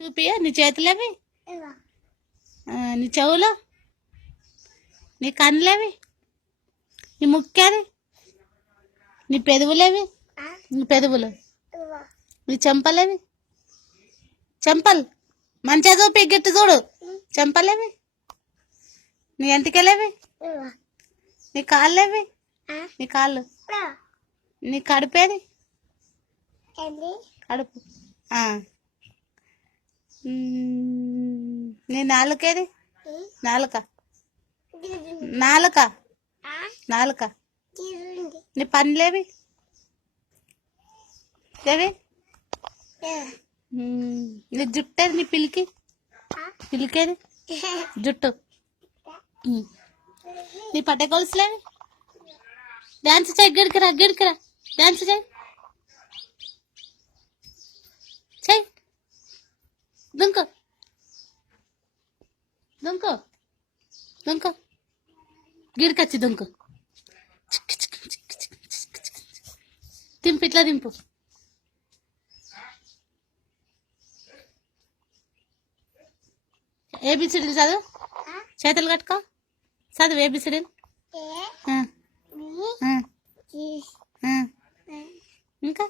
చూపియా నీ చేతులేవి, నీ చెవులు, నీ కన్నులేవి, నీ ముక్కేది, నీ పెదవులేవి, నీ పెదవులు, నీ చెంపలేవి, చెంపలు మంచిగా చూపి గిట్టు చూడు, చెంపలేవి, నీ ఎంటికలేవి, నీ కాళ్ళేవి, నీ కాళ్ళు, నీ కడుపేది, కడుపు, నీ నాలుకేది, నాలుక, నాలుక, నాలుక, నీ పండ్లేవి ఏవి, నీ జుట్టేది, నీ పిలికి, పిలికేది జుట్టు, నీ పట్ట గొలుసులేవి, డాన్స్ చేయి, గిడికిరా గిడికిరా, డాన్స్ చేయి, చెయ్యి, దుంకు దుంకు దుంకు, గిడికొచ్చి దుంకు, దింపు, ఇట్లా దింపు, ఏబిసిడీలు చదువు, చేతులు కట్టుకో, చదువు ఏబిసిడీలు, ఇంకా